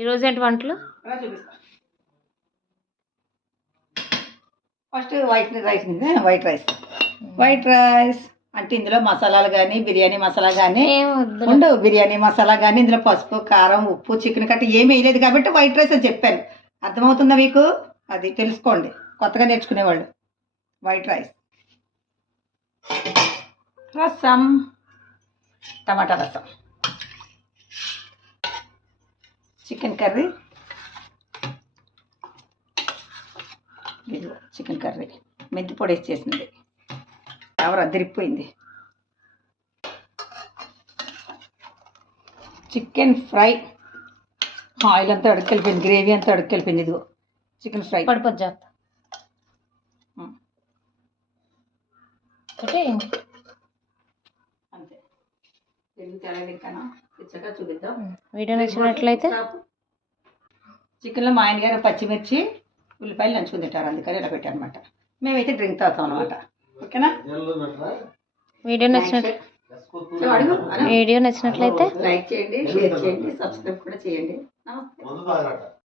ఈరోజు ఏంటి వంటలు చూపిస్తా. ఫస్ట్ వైట్ రైస్ అంటే ఇందులో మసాలాలు కానీ బిర్యానీ మసాలా కానీ ఉండవు. బిర్యానీ మసాలా కానీ ఇందులో పసుపు కారం ఉప్పు చికెన్ కట్ట ఏమీ వేయలేదు కాబట్టి వైట్ రైస్ అని చెప్పాను. అర్థమవుతుందా మీకు? అది తెలుసుకోండి కొత్తగా నేర్చుకునేవాళ్ళు. వైట్ రైస్, రసం, టమాటా రసం, చికెన్ కర్రీ, ఇది చికెన్ కర్రీ మెంతి పొడి వేసి చేసింది, ఎవరు అద్దరిపోయింది. చికెన్ ఫ్రై, ఆయిల్ అంతా అడుక్కెళ్ళిపోయింది, గ్రేవీ అంతా అడుక్కెళ్ళిపోయింది. ఇదిగో చికెన్ ఫ్రై పడిపోద్ది జాగ్రత్త. అంతే. తెలుగు తెలంగాణ ఇచ్చగా చూపిద్దాం. వీడియో నచ్చినట్లయితే చికెన్లో మా ఆయన గారు పచ్చిమిర్చి ఉల్లిపాయలు నంచుకుని తింటారు, అందుకని ఇలా పెట్టాను అనమాట. మేమైతే డ్రింక్ తాగుతాం అనమాట. ఓకేనా? వీడియో నచ్చినట్లయితే లైక్ చేయండి, షేర్ చేయండి, సబ్స్క్రైబ్ కూడా చేయండి. నమస్తే.